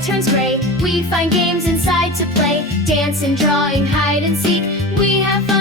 turns gray. We find games inside to play, dance and drawing, hide and seek. We have fun.